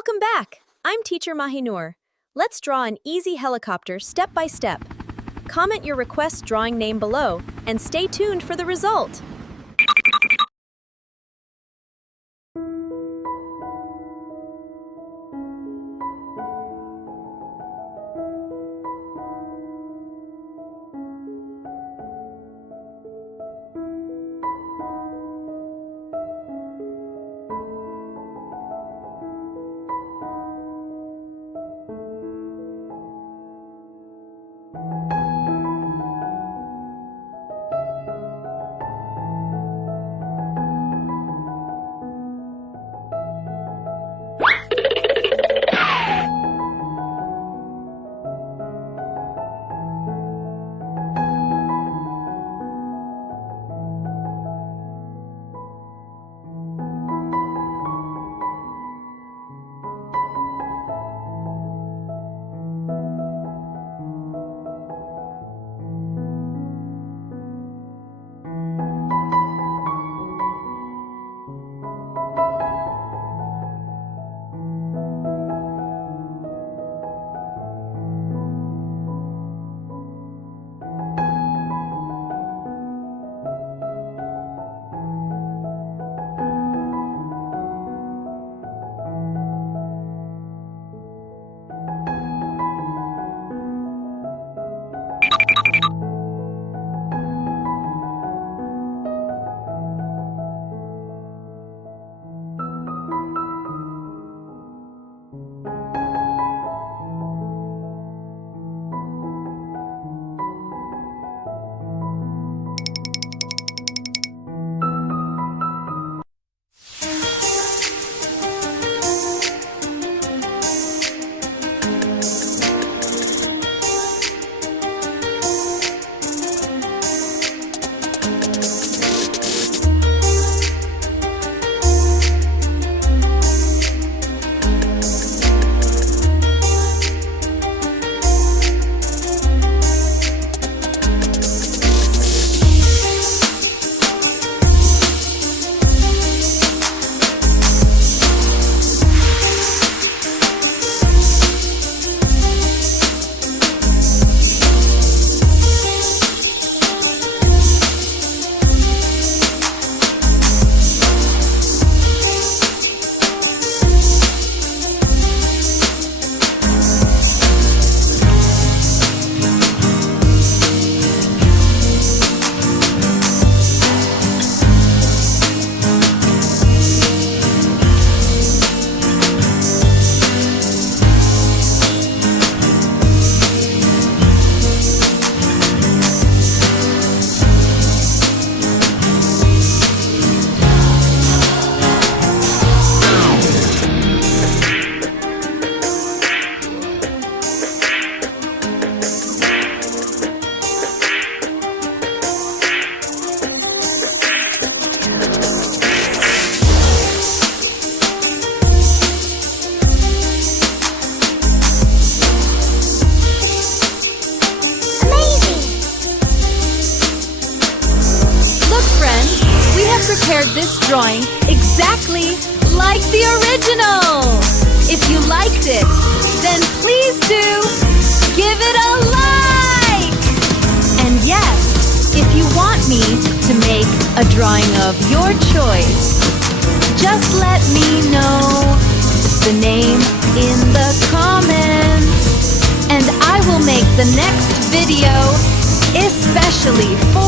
Welcome back! I'm Teacher MaheNoor. Let's draw an easy helicopter step by step. Comment your request drawing name below and stay tuned for the result. Prepared this drawing exactly like the original. If you liked it, then please do give it a like. And yes, if you want me to make a drawing of your choice, just let me know the name in the comments, and I will make the next video especially for